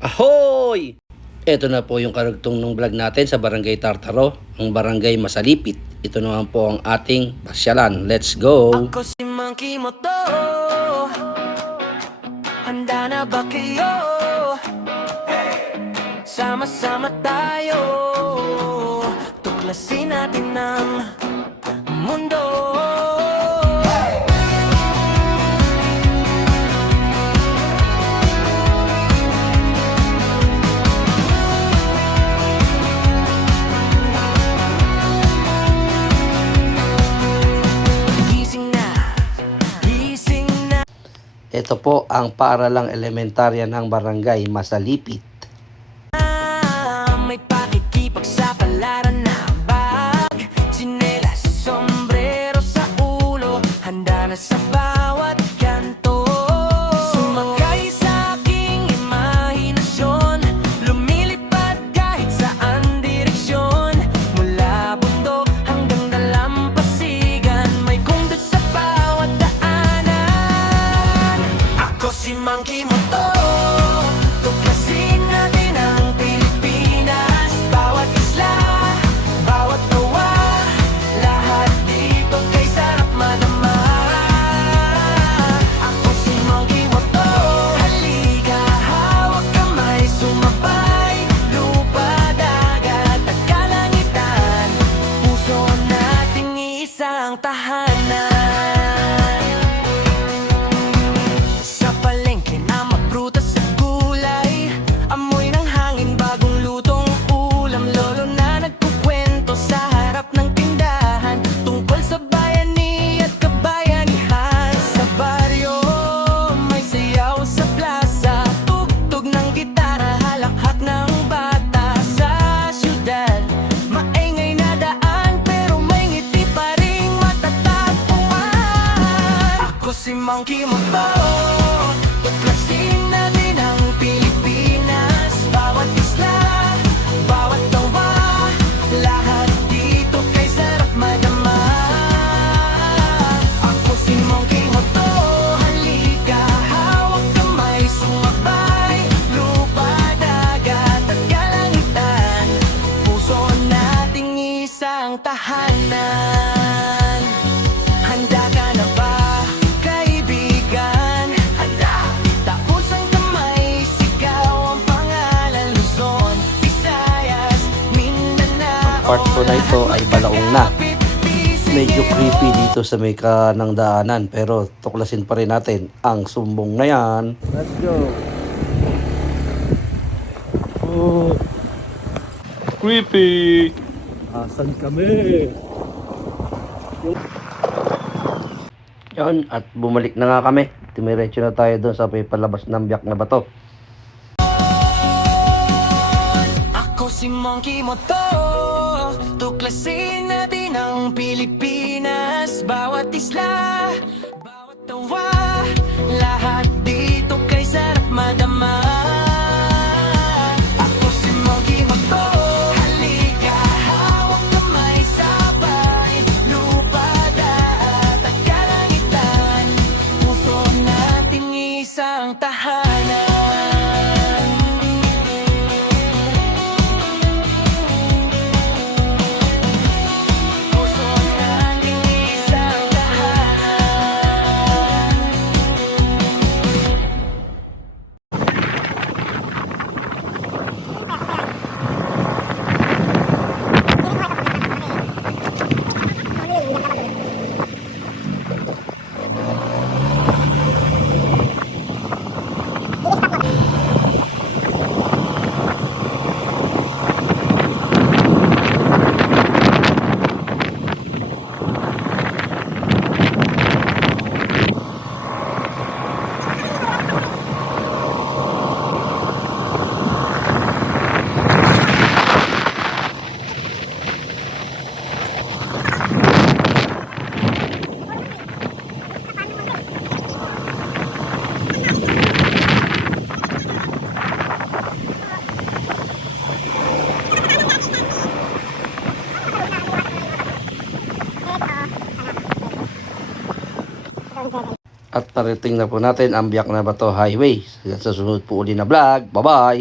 Ahoy! Ito na po yung karugtong ng vlog natin sa Barangay Tartaro, ang Barangay Masalipit. Ito naman po ang ating pasyalan. Let's go! Ako si Monkey Moto. Handa na ba kayo? Sama-sama tayo, tuklasin natin ang mundo. Ito po ang paaralang elementarya ng Barangay Masalipit. May pakikipag sa palaran na bag, tsinelas, sombrero sa ulo, handa na sa bawat kanto. Sumakay sa aking imahinasyon, lumilipad kahit saan direksyon, mula bundok hanggang dalampasigan, may kundot sa bawat daanan. Ako si Monkey Moto. Tuklasin natin ang Pilipinas, bawat isla, bawat tawa, lahat dito kay sarap madama. Ako si Monkey Moto. Halika, hawak kamay, sumabay, lupa, dagat at kalangitan, puso nating isang tahanan. Sa palengke na magprutas at gulay, amoy ng hangin, bagong lutong ulam, lolo na nagkukwento sa harap ng tindahan tungkol sa bayani at kabayanihan. Sa baryo may sayaw sa plaza, tugtog ng gitara, halakhak ng bata. Sa syudad maingay na daan, pero may ngiti pa ring matatagpuan. Ako si Monkey Moto. Tuklasin natin ang Pilipinas, bawat isla, bawat tawa, lahat dito kay sarap madama. Ako si Monkey Moto. Halika, hawak kamay, sumabay, lupa, dagat at kalangitan, puso nating isang tahanan. Handa ka na ba, kaibigan? Handa! Tapos ang kamay, sigaw ang pangalan, Luzon, Visayas, Mindanao. Part 2 na ito ay balaong na. Medyo creepy dito sa may kanang daanan, pero tuklasin pa rin natin ang sumbong na yan. Let's go! Oh, creepy! Asan kami? Yan, at bumalik na nga kami. Tumiretso na tayo doon sa may palabas ng biyak na bato. Ako si Monkey Moto. Tuklasin natin ang Pilipinas, bawat isla, bawat tawa, lahat dito kay sarap madama. Ako si Monkey Moto. Halika, hawak kamay, sabay, lupa, dagat at kalangitan, puso nating isang tahanan. Puso nating isang tahanan. At narating na po natin ang Biak na Bato Highway. Sa susunod po uli na vlog. Bye-bye!